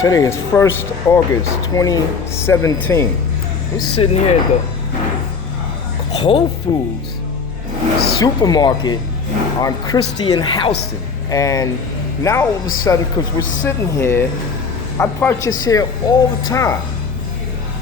Today is 1st August 2017. We're sitting here at the Wholefoods supermarket on CHRISTIE in Houston. And now all of a sudden, because we're sitting here, I purchase here all the time.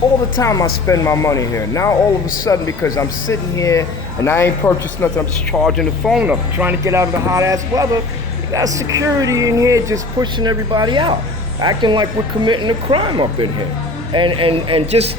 All the time I spend my money here. Now all of a sudden, because I'm sitting here and I ain't purchased nothing, I'm just charging the phone up, trying to get out of the hot ass weather. You got security in here just pushing everybody out, acting like we're committing a crime up in here. And just,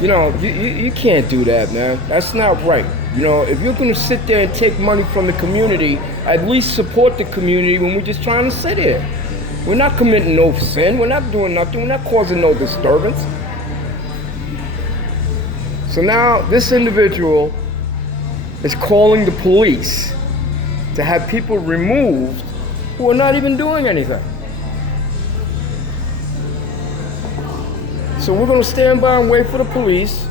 you know, you can't do that, man. That's not right. You know, if you're gonna sit there and take money from the community, at least support the community when we're just trying to sit here. We're not committing no sin, we're not doing nothing, we're not causing no disturbance. So now this individual is calling the police to have people removed who are not even doing anything. So we're gonna stand by and wait for the police,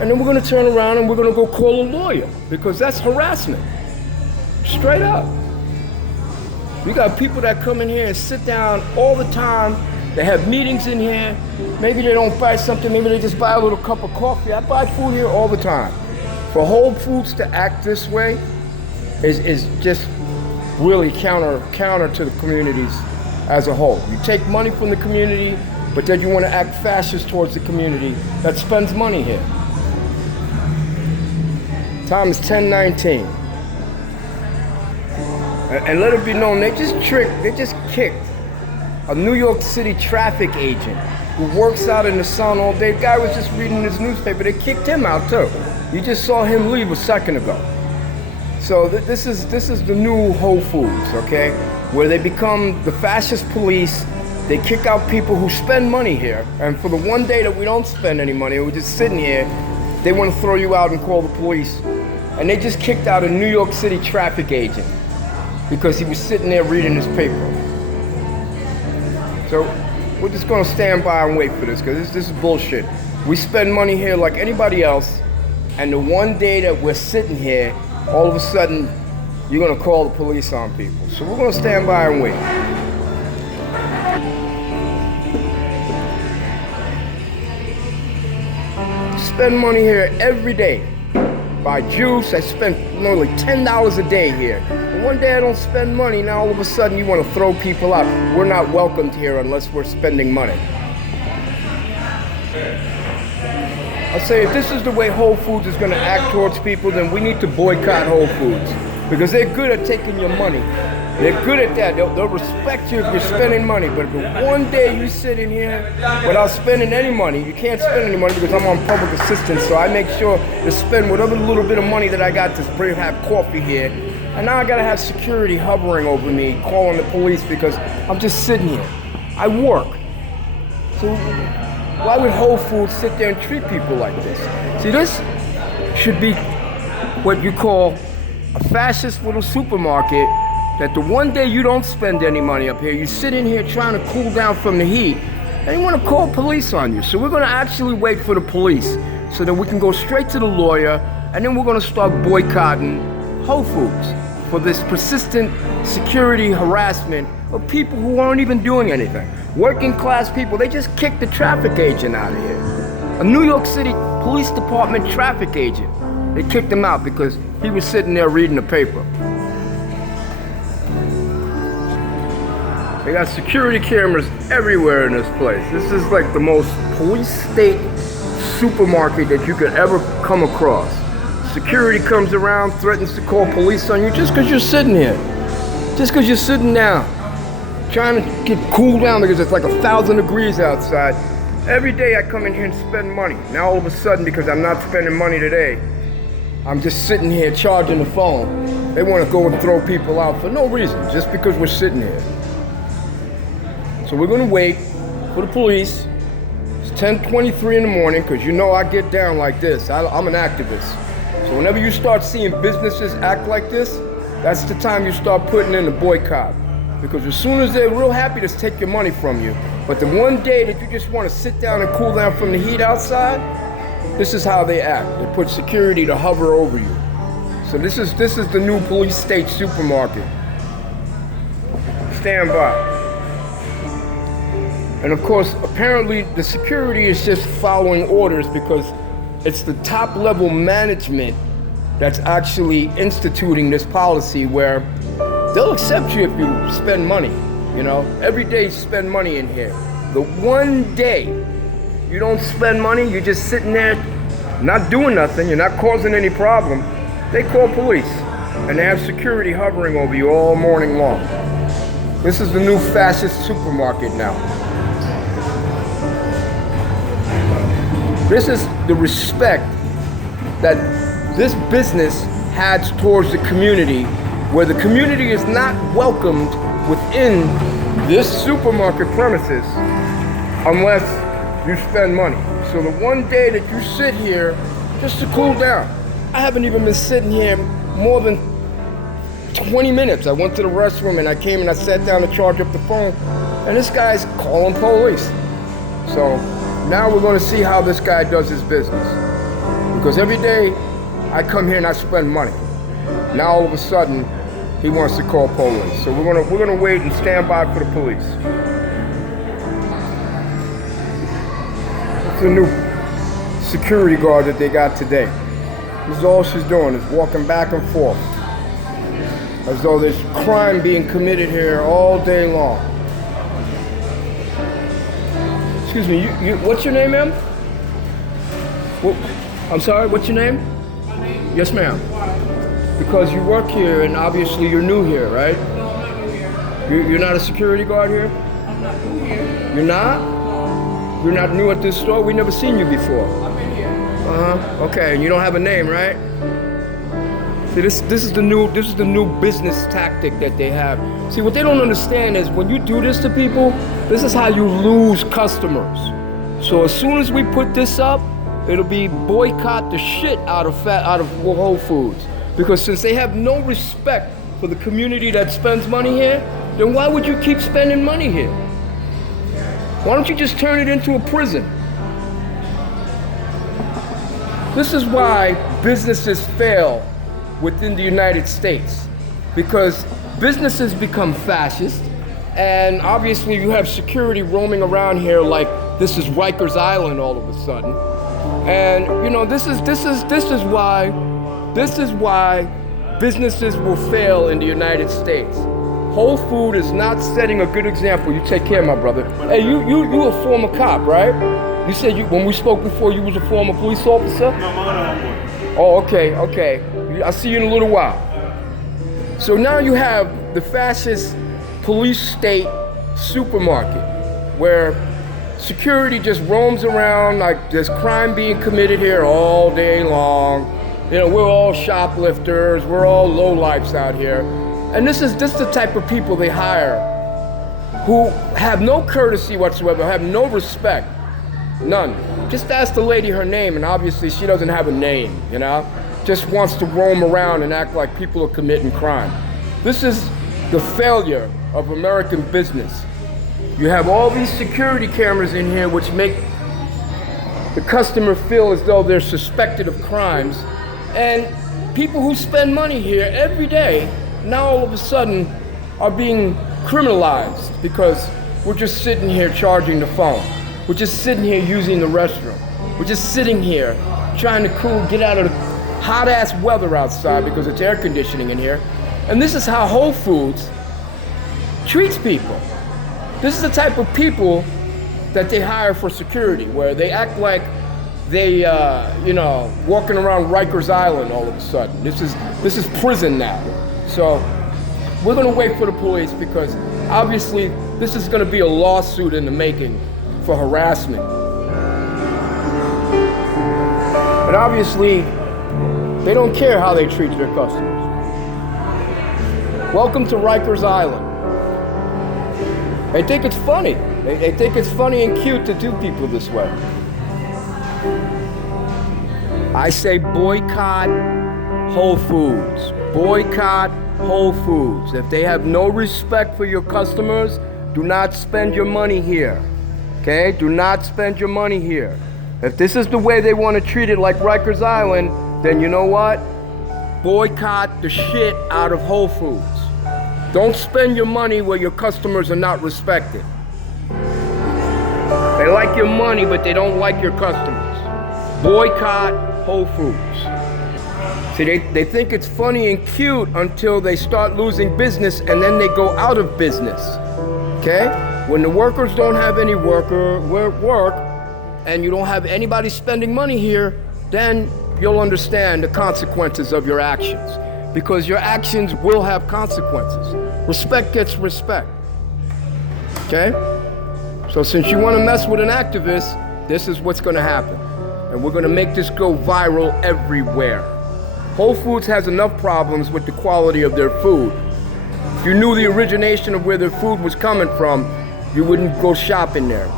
and then we're gonna turn around and we're gonna go call a lawyer, because that's harassment, straight up. We got people that come in here and sit down all the time. They have meetings in here. Maybe they don't buy something, maybe they just buy a little cup of coffee. I buy food here all the time. For Whole Foods to act this way is just really counter to the communities as a whole. You take money from the community, but then you want to act fascist towards the community that spends money here. Time is 10:19. And let it be known, they just kicked a New York City traffic agent who works out in the sun all day. The guy was just reading his newspaper. They kicked him out too. You just saw him leave a second ago. So this is the new Whole Foods, okay? Where they become the fascist police. They kick out people who spend money here. And for the one day that we don't spend any money, we're just sitting here, they want to throw you out and call the police. And they just kicked out a New York City traffic agent because he was sitting there reading his paper. So we're just gonna stand by and wait for this, because this is bullshit. We spend money here like anybody else, and the one day that we're sitting here, all of a sudden, you're gonna call the police on people. So we're gonna stand by and wait. Spend money here every day. Buy juice, I spend nearly $10 a day here. And one day I don't spend money, now all of a sudden you want to throw people out. We're not welcomed here unless we're spending money. I say if this is the way Whole Foods is going to act towards people, then we need to boycott Whole Foods. Because they're good at taking your money. They're good at that. They'll respect you if you're spending money. But if one day you sit in here without spending any money, you can't spend any money because I'm on public assistance, so I make sure to spend whatever little bit of money that I got to have coffee here. And now I gotta have security hovering over me, calling the police because I'm just sitting here. I work. So why would Whole Foods sit there and treat people like this? See, this should be what you call a fascist little supermarket, that the one day you don't spend any money up here, you sit in here trying to cool down from the heat, and you want to call police on you. So we're going to actually wait for the police so that we can go straight to the lawyer, and then we're going to start boycotting Whole Foods for this persistent security harassment of people who aren't even doing anything. Working class people, they just kicked the traffic agent out of here. A New York City Police Department traffic agent. They kicked him out because he was sitting there reading the paper. They got security cameras everywhere in this place. This is like the most police state supermarket that you could ever come across. Security comes around, threatens to call police on you just because you're sitting here. Just because you're sitting down, trying to get cooled down because it's like 1,000 degrees outside. Every day I come in here and spend money. Now all of a sudden, because I'm not spending money today, I'm just sitting here charging the phone. They want to go and throw people out for no reason, just because we're sitting here. So we're gonna wait for the police. It's 10:23 in the morning, because you know I get down like this. I'm an activist. So whenever you start seeing businesses act like this, that's the time you start putting in a boycott. Because as soon as they're real happy to take your money from you, but the one day that you just want to sit down and cool down from the heat outside, this is how they act. They put security to hover over you. So this is the new police state supermarket. Stand by. And of course, apparently the security is just following orders because it's the top level management that's actually instituting this policy where they'll accept you if you spend money, you know? Every day spend money in here. The one day you don't spend money, you're just sitting there not doing nothing, you're not causing any problem, they call police and they have security hovering over you all morning long. This is the new fascist supermarket now. This is the respect that this business has towards the community, where the community is not welcomed within this supermarket premises unless you spend money. So the one day that you sit here just to cool down, I haven't even been sitting here more than 20 minutes. I went to the restroom and I came and I sat down to charge up the phone, and this guy's calling police. So now we're going to see how this guy does his business. Because every day I come here and I spend money. Now all of a sudden he wants to call police. So we're gonna wait and stand by for the police. It's a new security guard that they got today. This is all she's doing, is walking back and forth, as though there's crime being committed here all day long. Excuse me, what's your name, ma'am? Well, I'm sorry, what's your name? My name? Yes, ma'am. Why? Because you work here and obviously you're new here, right? No, I'm not new here. You're not a security guard here? I'm not new here. You're not? No, You're not new at this store? We never seen you before. I've been here. Uh-huh. Okay, and you don't have a name, right? See, this is the new business tactic that they have. See, what they don't understand is when you do this to people, this is how you lose customers. So as soon as we put this up, it'll be boycott the shit out of Whole Foods. Because since they have no respect for the community that spends money here, then why would you keep spending money here? Why don't you just turn it into a prison? This is why businesses fail within the United States, because businesses become fascist, and obviously you have security roaming around here like this is Rikers Island all of a sudden. And you know, this is why businesses will fail in the United States. Whole Food is not setting a good example. You take care, my brother. Hey, you a former cop, right? You said when we spoke before, you was a former police officer? No, I'm Oh, okay. I'll see you in a little while. So now you have the fascist police state supermarket where security just roams around like there's crime being committed here all day long. You know, we're all shoplifters, we're all lowlifes out here. And this is the type of people they hire who have no courtesy whatsoever, have no respect. None. Just ask the lady her name, and obviously she doesn't have a name, you know? Just wants to roam around and act like people are committing crime. This is the failure of American business. You have all these security cameras in here which make the customer feel as though they're suspected of crimes, and people who spend money here every day now all of a sudden are being criminalized because we're just sitting here charging the phone. We're just sitting here using the restroom. We're just sitting here trying to get out of the hot-ass weather outside because it's air conditioning in here. And this is how Whole Foods treats people. This is the type of people that they hire for security, where they act like they, walking around Rikers Island all of a sudden. This is prison now. So we're gonna wait for the police because obviously this is gonna be a lawsuit in the making for harassment. But obviously, they don't care how they treat their customers. Welcome to Rikers Island. They think it's funny. They think it's funny and cute to do people this way. I say boycott Whole Foods. Boycott Whole Foods. If they have no respect for your customers, do not spend your money here. Okay? Do not spend your money here. If this is the way they want to treat it like Rikers Island, then you know what? Boycott the shit out of Whole Foods. Don't spend your money where your customers are not respected. They like your money, but they don't like your customers. Boycott Whole Foods. See, they think it's funny and cute until they start losing business, and then they go out of business. Okay? When the workers don't have any work, and you don't have anybody spending money here, then you'll understand the consequences of your actions. Because your actions will have consequences. Respect gets respect. Okay? So since you want to mess with an activist, this is what's going to happen. And we're going to make this go viral everywhere. Whole Foods has enough problems with the quality of their food. If you knew the origination of where their food was coming from, you wouldn't go shopping there.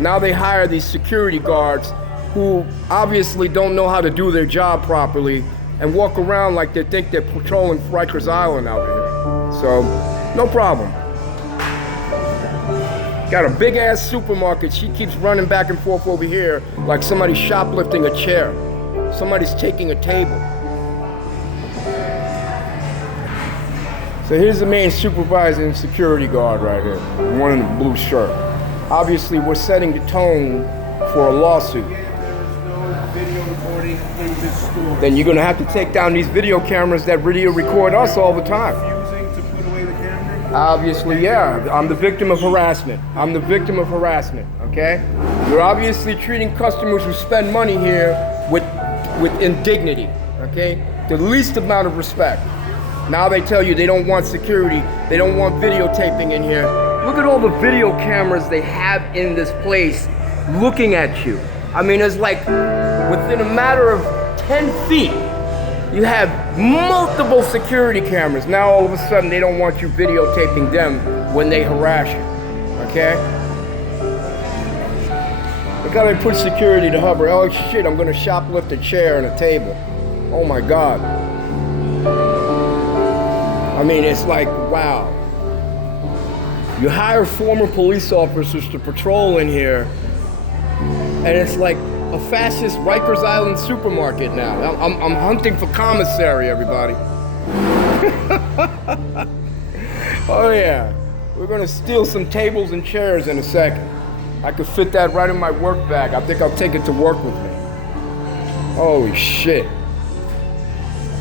Now they hire these security guards who obviously don't know how to do their job properly and walk around like they think they're patrolling Rikers Island out here. So, no problem. Got a big ass supermarket. She keeps running back and forth over here like somebody's shoplifting a chair. Somebody's taking a table. So here's the main supervising security guard right here, the one in the blue shirt. Obviously, we're setting the tone for a lawsuit. Then you're gonna have to take down these video cameras that video record us all the time. Obviously, yeah, I'm the victim of harassment. I'm the victim of harassment, okay? You're obviously treating customers who spend money here with indignity, okay? The least amount of respect. Now they tell you they don't want security, they don't want videotaping in here. Look at all the video cameras they have in this place looking at you. I mean, it's like within a matter of 10 feet, you have multiple security cameras. Now all of a sudden they don't want you videotaping them when they harass you, okay? Look how they put security to hover. Oh shit, I'm gonna shoplift a chair and a table. Oh my God. I mean, it's like, wow. You hire former police officers to patrol in here, and it's like a fascist Rikers Island supermarket now. I'm hunting for commissary, everybody. Oh yeah, we're gonna steal some tables and chairs in a second. I could fit that right in my work bag. I think I'll take it to work with me. Holy shit.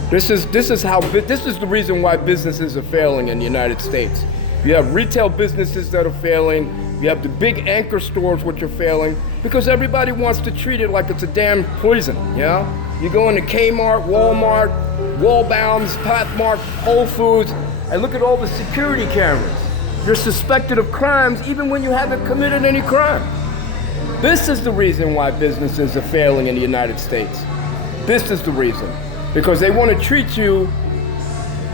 This is the reason why businesses are failing in the United States. You have retail businesses that are failing. You have the big anchor stores which are failing because everybody wants to treat it like it's a damn poison, you know? You go into Kmart, Walmart, Wallbounds, Pathmark, Whole Foods, and look at all the security cameras. You're suspected of crimes even when you haven't committed any crime. This is the reason why businesses are failing in the United States. This is the reason. Because they want to treat you,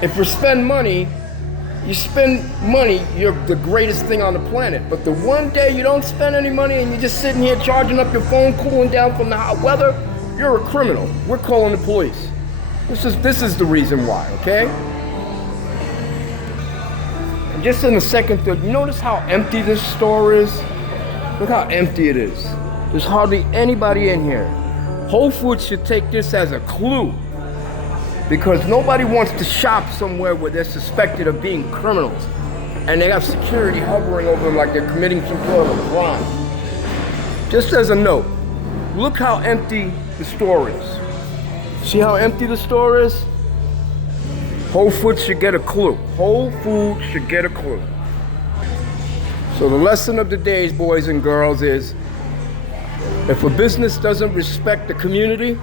if you spend money, you're the greatest thing on the planet. But the one day you don't spend any money and you're just sitting here charging up your phone, cooling down from the hot weather, you're a criminal. We're calling the police. This is the reason why, okay? And just in a second, you notice how empty this store is? Look how empty it is. There's hardly anybody in here. Whole Foods should take this as a clue. Because nobody wants to shop somewhere where they're suspected of being criminals. And they have security hovering over them like they're committing some sort of a crime. Just as a note, look how empty the store is. See how empty the store is? Whole Foods should get a clue. Whole Foods should get a clue. So the lesson of the day, boys and girls, is if a business doesn't respect the community,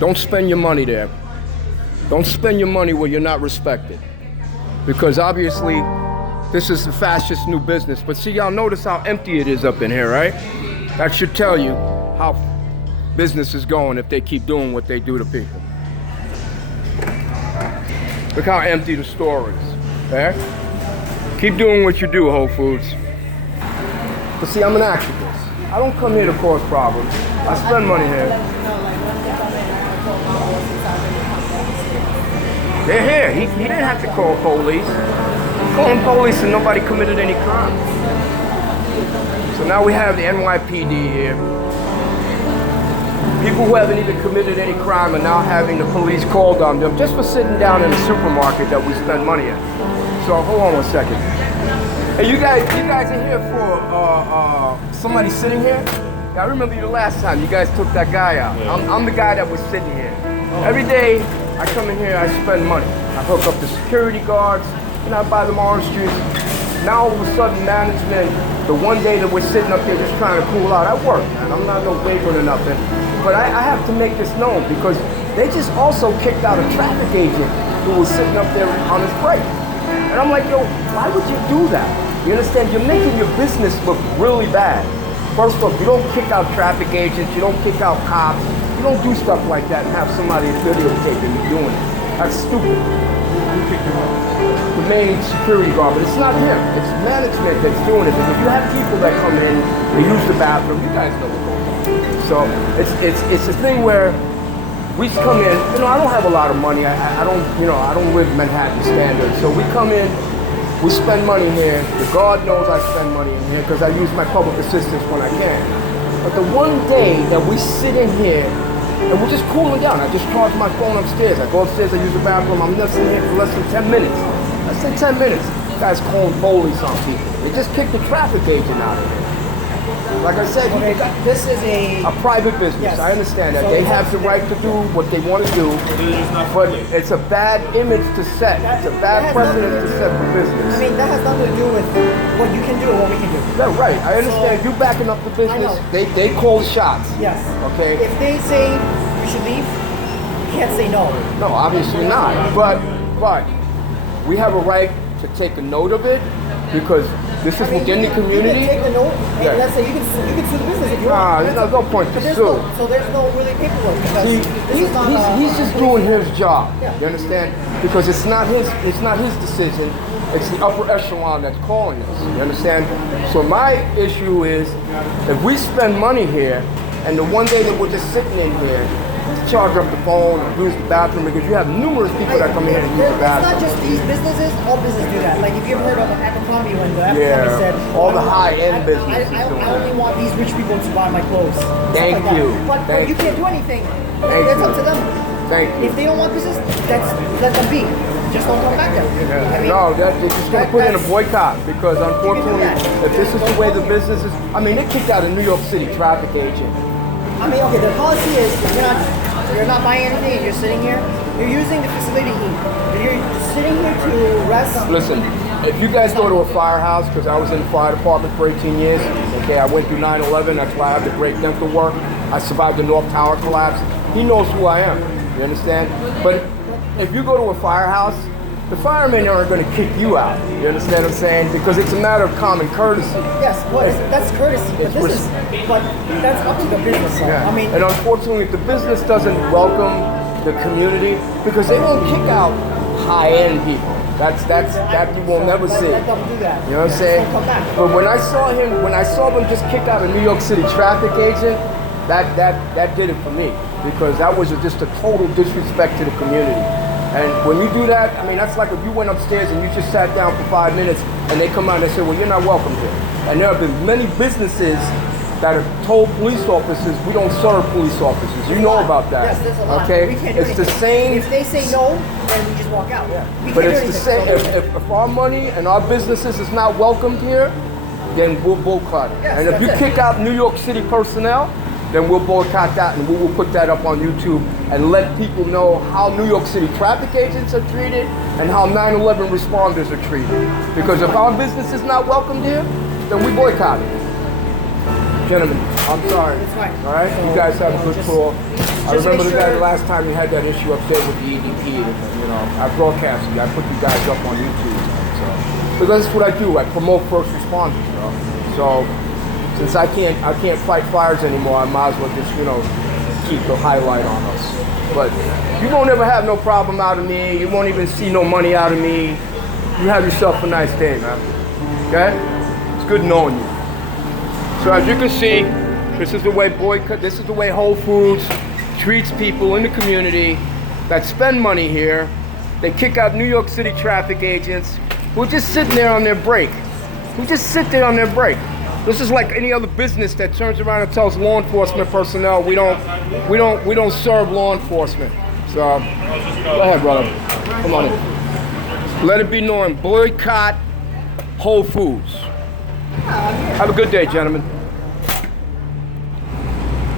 don't spend your money there. Don't spend your money where you're not respected. Because obviously, this is the fastest new business. But see, y'all notice how empty it is up in here, right? That should tell you how business is going if they keep doing what they do to people. Look how empty the store is, okay? Keep doing what you do, Whole Foods. But see, I'm an activist. I don't come here to cause problems. I spend money here. They're here. He didn't have to call police. He called police and nobody committed any crime. So now we have the NYPD here. People who haven't even committed any crime are now having the police called on them just for sitting down in a supermarket that we spend money at. So hold on one second. Hey, you guys are here for somebody sitting here. I remember you the last time you guys took that guy out. I'm the guy that was sitting here. Every day I come in here, I spend money. I hook up the security guards, and I buy them orange juice. Now all of a sudden management, the one day that we're sitting up here just trying to cool out, I work, man. I'm not no vagrant or nothing. But I have to make this known because they just also kicked out a traffic agent who was sitting up there on his break. And I'm like, yo, why would you do that? You understand? You're making your business look really bad. First off, you don't kick out traffic agents, you don't kick out cops, you don't do stuff like that and have somebody videotaping you doing it. That's stupid. You kick him out. The main security guard, but it's not him, it's management that's doing it because you have people that come in, they use the bathroom, you guys know what goes on. So it's a thing where we come in, I don't have a lot of money, I don't live Manhattan standard, so we come in, we spend money here. The guard knows I spend money in here because I use my public assistance when I can. But the one day that we sit in here and we're just cooling down, I just charge my phone upstairs. I go upstairs, I use the bathroom, I'm just in here for less than 10 minutes. Less than 10 minutes. You guys calling police on people. They just kicked the traffic agent out of here. Like I said, this is a private business. Yes. I understand that. So they have the right to do what they want to do, but it's a bad image to set. It's a bad precedent to set for business. I mean, that has nothing to do with what you can do or what we can do. Yeah, right. I understand. You backing up the business. They call the shots. Yes. Okay. If they say you should leave, you can't say no. No, obviously not. But we have a right to take a note of it because this is within the community. You can take the note, and let's say you can sue the business if you want. There's no point to sue. So there's no really paperwork because he's just doing his job. Yeah. You understand? Because it's not his decision. It's the upper echelon that's calling us. You understand? So my issue is if we spend money here, and the one day that we're just sitting in here, charge up the phone and use the bathroom because you have numerous people that come in here and use the bathroom. It's not just these businesses, all businesses do that. Like if you've heard of Abercrombie when the Abercrombie said all the high-end businesses I only want these rich people to buy my clothes. Thank you. But you can't do anything. That's up to them. Thank you. If they don't want business, let them be. Just don't come back there. I mean, no, they're just going to put in a boycott because unfortunately, if this is the way the business is, they kicked out a New York City traffic agent. I mean, okay, the policy is you're not buying anything, you're sitting here, you're using the facility heat. You're sitting here to rest. Listen, if you guys go to a firehouse, because I was in the fire department for 18 years, okay, I went through 9/11, that's why I have the great dental work. I survived the North Tower collapse. He knows who I am, you understand? But if you go to a firehouse, the firemen aren't going to kick you out. You understand what I'm saying? Because it's a matter of common courtesy. Yes, well, that's courtesy, but that's up to the business. Yeah. I mean, and unfortunately, if the business doesn't welcome the community, because they won't kick out high-end people. That you will never see. Let them do that. You know what I'm saying? But when I saw them just kick out a New York City traffic agent, that did it for me because that was just a total disrespect to the community. And when you do that, that's like if you went upstairs and you just sat down for 5 minutes and they come out and they say, well, you're not welcome here. And there have been many businesses that have told police officers, we don't serve police officers. You know about that. Yes, there's a lot. Okay? We can't do it's anything. the same. If they say no, then we just walk out. Yeah. But it's the same. If our money and our businesses is not welcomed here, then we'll boycott it. Yes, and if you kick out New York City personnel, then we'll boycott that and we will put that up on YouTube and let people know how New York City traffic agents are treated and how 9/11 responders are treated. Because if our business is not welcomed here, then we boycott it. Gentlemen, I'm sorry. It's fine. All right? So, you guys have a good call. I remember make the sure last time you had that issue upstairs with the EDP. I broadcasted you. I put you guys up on YouTube. So, because that's what I do. I promote first responders, So since I can't fight fires anymore, I might as well just, keep the highlight on us. But you won't ever have no problem out of me. You won't even see no money out of me. You have yourself a nice day, man. Okay? It's good knowing you. So as you can see, this is the way Whole Foods treats people in the community that spend money here. They kick out New York City traffic agents who are just sitting there on their break. This is like any other business that turns around and tells law enforcement personnel we don't serve law enforcement. So go ahead, brother. Come on in. Let it be known, boycott Whole Foods. Have a good day, gentlemen.